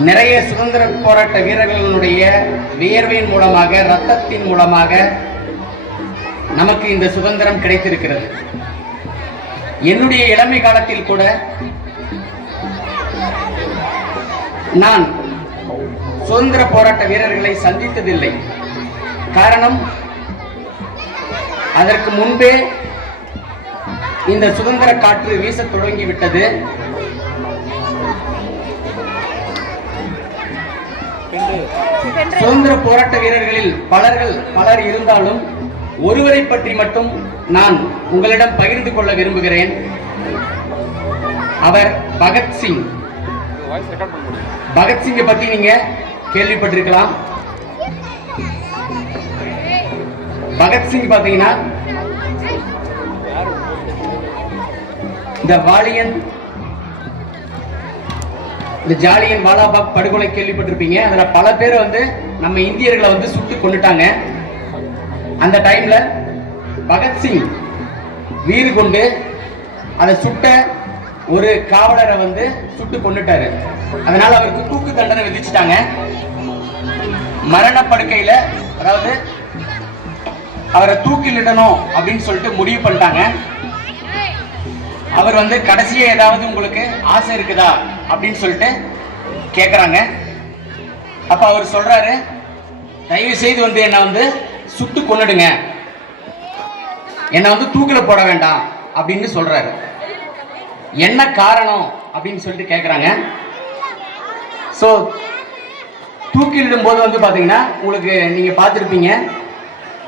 நிறைய சுதந்திர போராட்ட வீரர்களுடைய வியர்வையின் மூலமாக ரத்தத்தின் மூலமாக நமக்கு இந்த சுதந்திரம் கிடைத்திருக்கிறது. என்னுடைய இளமை காலத்தில் கூட நான் சுதந்திர போராட்ட வீரர்களை சந்தித்ததில்லை. காரணம் அதற்கு முன்பே இந்த சுதந்திர காற்று வீச தொடங்கிவிட்டது. சுதந்திர போராட்ட வீரர்களில் பலர்கள் பலர் இருந்தாலும் ஒருவரை பற்றி மட்டும் நான் உங்களிடம் பகிர்ந்து கொள்ள விரும்புகிறேன். அவர் பகத்சிங் பகத்சிங்கை பத்தி நீங்க கேள்விப்பட்டிருக்கலாம். பகத்சிங் பாத்தீங்கன்னா இந்த வாலியன் இந்த ஜாலியன் வாலாபாக் படுகொலை கேள்விப்பட்டிருப்பீங்க. அதில் பல பேர் வந்து நம்ம இந்தியர்களை வந்து சுட்டு கொண்டுட்டாங்க அந்த டைமில் பகத்சிங் வீறு கொண்டு அதை சுட்ட ஒரு காவலரை வந்து சுட்டு கொண்டுட்டாரு அதனால அவருக்கு தூக்கு தண்டனை விதிச்சிட்டாங்க. மரணப்படுக்கையில் அதாவது அவரை தூக்கிலிடணும் அப்படின்னு சொல்லிட்டு முடிவு பண்ணிட்டாங்க. அவர் வந்து கடைசியே ஏதாவது உங்களுக்கு ஆசை இருக்குதா அப்படின்னு சொல்லிட்டு கேட்குறாங்க அப்போ அவர் சொல்கிறாரு தயவு செய்து வந்து என்னை வந்து சுட்டு கொன்னுடுங்க. என்னை வந்து தூக்கில போட வேண்டாம் அப்படின்னு சொல்கிறாரு என்ன காரணம் அப்படின்னு சொல்லிட்டு கேட்குறாங்க ஸோ தூக்கிலிடும் போது வந்து பார்த்தீங்கன்னா உங்களுக்கு நீங்கள் பார்த்துருப்பீங்க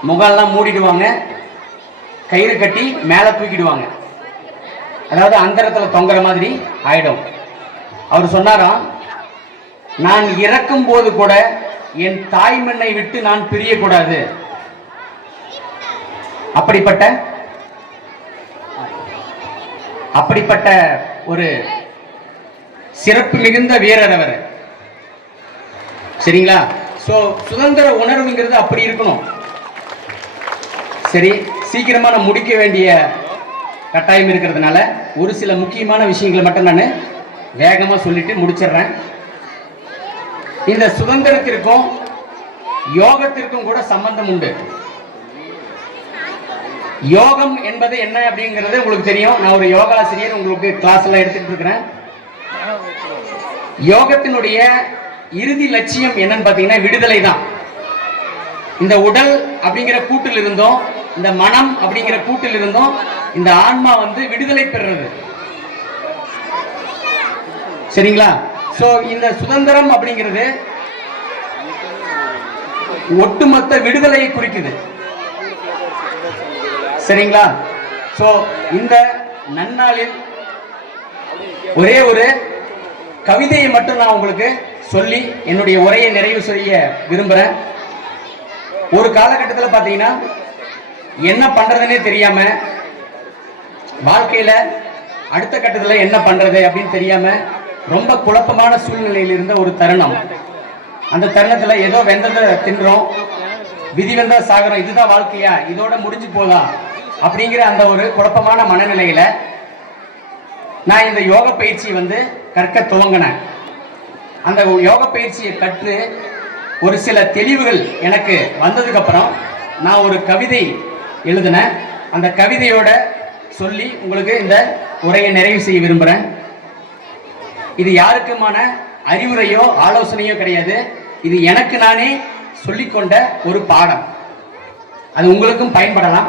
முகம்லாம் மூடிடுவாங்க. கயிறு கட்டி மேலே தூக்கிடுவாங்க. அதாவது அந்தரத்தில் தொங்குற மாதிரி ஆயிடும். அவர் சொன்னாராம் நான் இறக்கும் போது கூட என் தாய்மண்ணை விட்டு நான் பிரியக்கூடாது. அப்படிப்பட்ட அப்படிப்பட்ட ஒரு சிறப்பு மிகுந்த வீரர் அவர். சரிங்களா? சோ சுதந்திர உணர்வுங்கிறது அப்படி இருக்கணும். சரி சீக்கிரமா நான் முடிக்க வேண்டிய கட்டாயம் இருக்கிறதுனால ஒரு சில முக்கியமான விஷயங்களை மட்டும் நான் வேகமா சொல்லிட்டு முடிச்சிடுறேன். இந்த சுதந்திரத்திற்கும் யோகத்திற்கும் கூட சம்பந்தம் உண்டு. யோகம் என்பது என்ன அப்படிங்கிறது உங்களுக்கு தெரியும். நான் ஒரு யோகாசிரியர் உங்களுக்கு கிளாஸ் எல்லாம் எடுத்துட்டு இருக்கிறேன். யோகத்தினுடைய இறுதி லட்சியம் என்னன்னு பாத்தீங்கன்னா விடுதலை தான். இந்த உடல் அப்படிங்கிற கூட்டில் இருந்தோம் இந்த மனம் அப்படிங்கிற கூட்டில் இருந்தோம் இந்த ஆன்மா வந்து விடுதலை பெறுறது. சரிங்களா? ஸோ இந்த சுதந்திரம் அப்படிங்கிறது ஒட்டுமொத்த விடுதலையை குறிக்குது. சரிங்களா? சோ இந்த நன்னாளில் ஒரே ஒரு கவிதையை மட்டும் நான் உங்களுக்கு சொல்லி என்னுடைய உரையை நிறைவு செய்ய விரும்புறேன். ஒரு காலகட்டத்தில் பார்த்தீங்கன்னா என்ன பண்றதுன்னே தெரியாம வாழ்க்கையில அடுத்த கட்டத்தில் என்ன பண்றது அப்படின்னு தெரியாம ரொம்ப குழப்பமான சூழ்நிலையில் இருந்த ஒரு தருணம். அந்த தருணத்துல ஏதோ வெந்ததை தின்றோம். விதி வந்தா சாகரம் இதுதான் வாழ்க்கையா? இதோட முடிஞ்சு போதா? அப்படிங்கிற அந்த ஒரு குழப்பமான மனநிலையில நான் இந்த யோக பயிற்சி வந்து கற்க துவங்கினேன். அந்த யோக பயிற்சியை கற்று ஒரு சில தெளிவுகள் எனக்கு வந்ததுக்கு அப்புறம் நான் ஒரு கவிதை எழுதினேன். அந்த கவிதையோட சொல்லி உங்களுக்கு இந்த உரையை நிறைவு செய்ய விரும்புகிறேன் இது யாருக்குமான அறிவுரையோ ஆலோசனையோ கிடையாது. இது எனக்கு நானே சொல்லிக்கொண்ட ஒரு பாடம். அது உங்களுக்கும் பயன்படலாம்.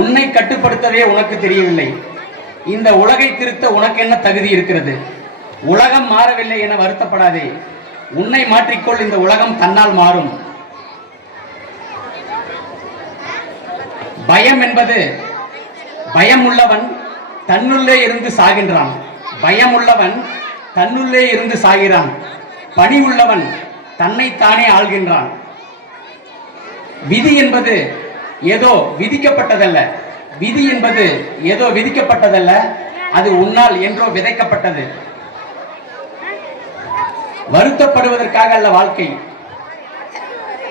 உன்னை கட்டுப்படுத்தவே உனக்கு தெரியவில்லை. இந்த உலகை திருத்த உனக்கு என்ன தகுதி இருக்கிறது? உலகம் மாறவில்லை என வருத்தப்படாதே. உன்னை மாற்றிக்கொள் இந்த உலகம் தன்னால் மாறும். பயம் என்பது பயம் உள்ளவன் தன்னுள்ளே இருந்து சாகின்றான். பயம் உள்ளவன் தன்னுள்ளே இருந்து சாகிறான். பணி உள்ளவன் தன்னைத்தானே ஆள்கின்றான். விதி என்பது ஏதோ விதிக்கப்பட்டதல்ல. விதி என்பது ஏதோ விதிக்கப்பட்டதல்ல. அது உன்னால் என்றோ விதைக்கப்பட்டது. வருத்தப்படுவதற்காக அல்ல வாழ்க்கை.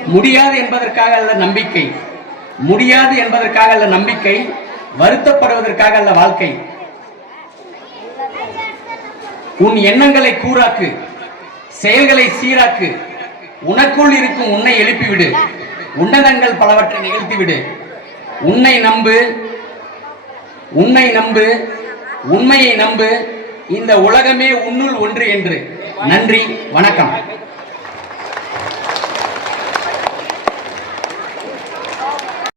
முடியாது என்பதற்காக அல்ல நம்பிக்கை. முடியாது என்பதற்காக அல்ல நம்பிக்கை. வருத்தப்படுவதற்காக அல்ல வாழ்க்கை. உன் எண்ணங்களை கூறாக்கு செயல்களை சீராக்கு உனக்குள் இருக்கும் உன்னை எழுப்பிவிடு. உன்னதங்கள் பலவற்றை நிகழ்த்திவிடு. உன்னை நம்பு உன்னை நம்பு உண்மையை நம்பு. இந்த உலகமே உன்னுள் ஒன்று என்று. நன்றி வணக்கம்.